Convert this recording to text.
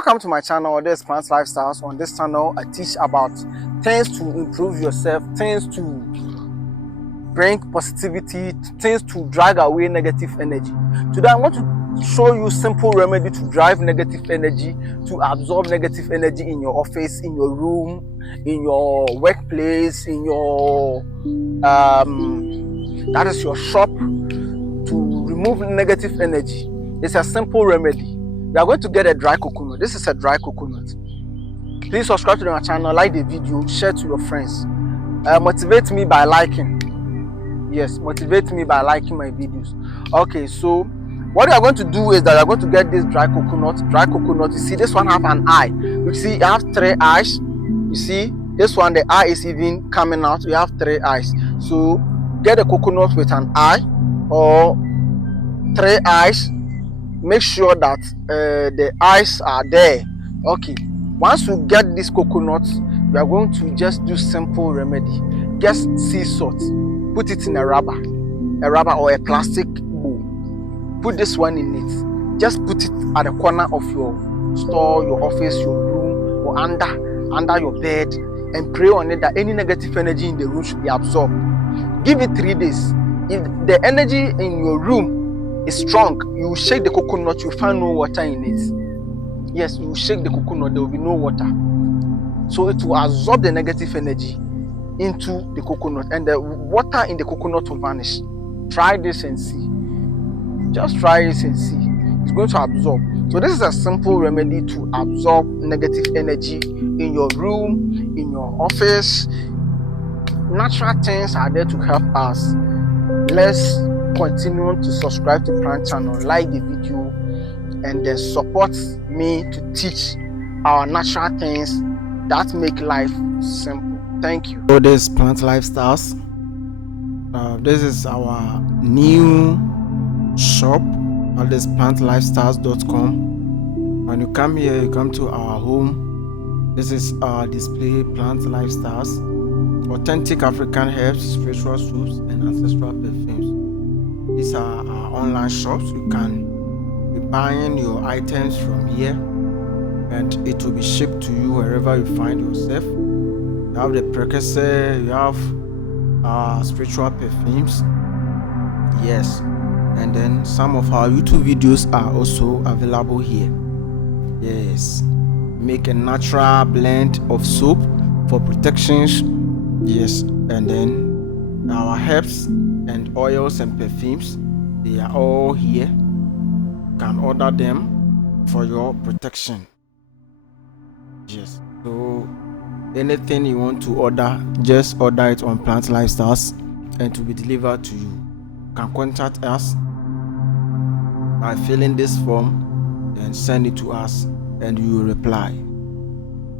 Welcome to my channel. This is Plant Lifestyles. On this channel, I teach about things to improve yourself, things to bring positivity, things to drag away negative energy. Today, I want to show you simple remedy to drive negative energy, to absorb negative energy in your office, in your room, in your workplace, in your that is your shop, to remove negative energy. It's a simple remedy. We are going to get a dry coconut. This is a dry coconut. Please subscribe to my channel, like the video, share to your friends. Motivate me by liking. Yes, motivate me by liking my videos. Okay, so what you are going to do is that you are going to get this dry coconut. Dry coconut, you see this one have an eye. You see it have 3 eyes. You see this one, the eye is even coming out. You have 3 eyes. So get a coconut with an eye or 3 eyes. Make sure that the eyes are there. Okay, once you get this coconut, we are going to just do simple remedy. Get sea salt, put it in a rubber or a plastic bowl. Put this one in it. Just put it at the corner of your store, your office, your room, or under your bed, and pray on it that any negative energy in the room should be absorbed. Give it 3 days. If the energy in your room is strong, you will shake the coconut, you find no water in it. Yes, you will shake the coconut, there will be no water. So it will absorb the negative energy into the coconut, and the water in the coconut will vanish. Try this and see. Just try this and see. It's going to absorb. So this is a simple remedy to absorb negative energy in your room, in your office. Natural things are there to help us. Let's continue to subscribe to Plant channel, like the video, and then support me to teach our natural things that make life simple. Thank you. So this is Plant Lifestyles. This is our new shop at this plantlifestyles.com. When you come here, you come to our home. This is our display, Plant Lifestyles, authentic African herbs, spiritual soups, and ancestral perfumes. These are our online shops. You can be buying your items from here, and it will be shipped to you wherever you find yourself. You have the precursor, you have spiritual perfumes, yes, and then some of our YouTube videos are also available here. Yes, make a natural blend of soap for protections, yes, and then our herbs and oils and perfumes, they are all here. You can order them for your protection. Yes, so anything you want to order, just order it on Plant Lifestyles and to be delivered to you. You can contact us by filling this form, then send it to us and we will reply.